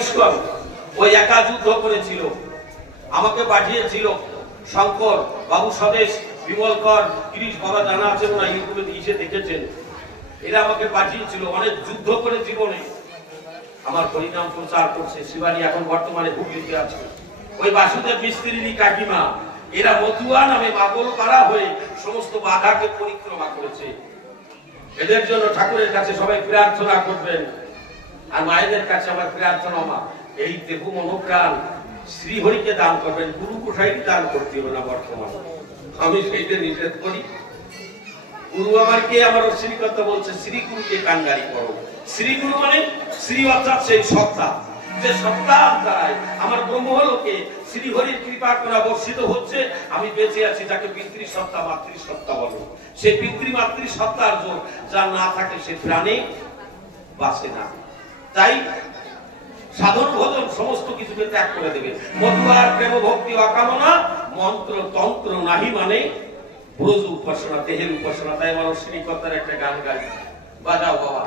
ঈশ্বর একা যুদ্ধ করেছিল। আমাকে পাঠিয়েছিল শঙ্কর বাবু স্বদেশ গিরিশ জানা আছে ইউটিউবে দিয়েছে দেখেছেন। এরা আমাকে পাঠিয়েছিল অনেক যুদ্ধ করে জীবনে। আমার পরিণাম প্রচার করছে, শিবানী এখন বর্তমানে হুগলিতে আছে। ওই বাসুদেব মিস্ত্রিনী কাকিমা, এরা মতুয়া নামে মাগল পাড়া হয়ে সমস্ত বাধাকে পরিক্রমা করেছে। এদের জন্য ঠাকুরের কাছে সবাই প্রার্থনা করবেন। আর মায়েদের কাছে আমার প্রার্থনা মা এই দেহ মনোপ্রাণ শ্রীহরিকে দান করবেন, গুরু কোষাইকে দান করতে হবে না বর্তমানে। আমি সেইটা নিষেধ করি। গুরু আমার কে? আমার শ্রীকর্তা বলছে শ্রী গুরুকে কাঙ্গারি করো। শ্রী গুরু মানে শ্রী অর্থাৎ সেই সত্তা। যে সত্তার দ্বারাই আমার ব্রহ্মলোকে শ্রীহরির কৃপা করা বর্ষিত হচ্ছে, আমি বেঁচে আছি যাকে পিতৃ সত্তা মাতৃ সত্তা বলো। সেই পিতৃ মাতৃ সত্তার যোগ যার না থাকে সে প্রাণে বাঁচে না। তাই সাধন ভোজন সমস্ত কিছুকে ত্যাগ করে দেবে। মধুয়ার প্রেম ভক্তি অকামনা, মন্ত্র তন্ত্র নাহি মানে ব্রজ উপাসনা, দেহের উপাসনা। তাই মানুষ একটা গান গাই বাজাও বাবা।